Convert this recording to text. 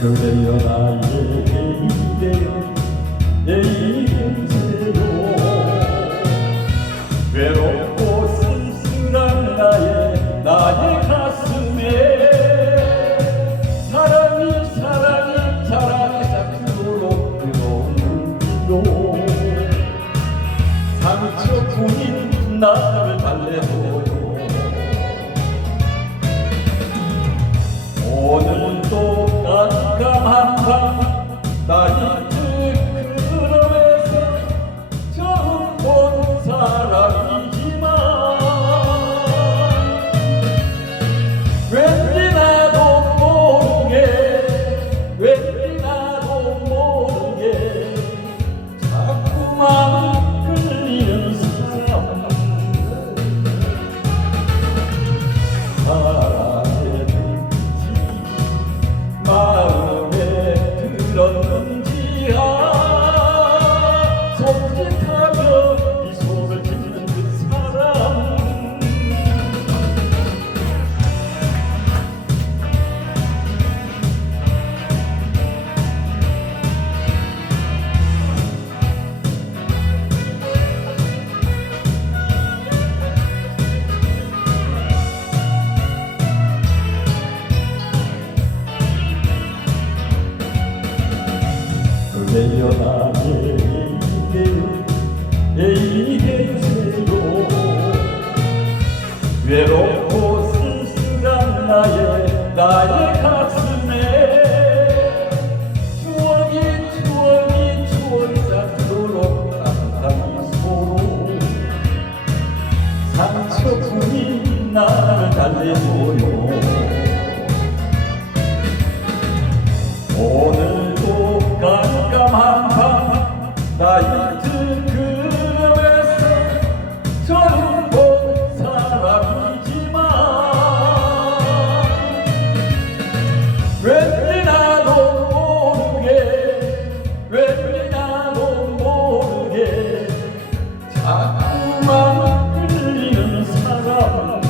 그대여 나의 이대요. 내 인생으로 외롭고 쓸쓸한 나의 나의 가슴에 사랑이 사랑이 사랑이 싹도록 들어오는 길로 상처뿐인 나 Baba, Baba, 그대여 나의 이대요 내 이대세요. 외롭고 쓸쓸한 나의 나의 가슴에 추억이 추억이 추억이 쌓도록 따뜻한 상처뿐인 나를 달래줘요 나이은 그늘에서 처음 사람이지만 왠지 나도 모르게 왠지 나도 모르게 자꾸만 흘리는 사람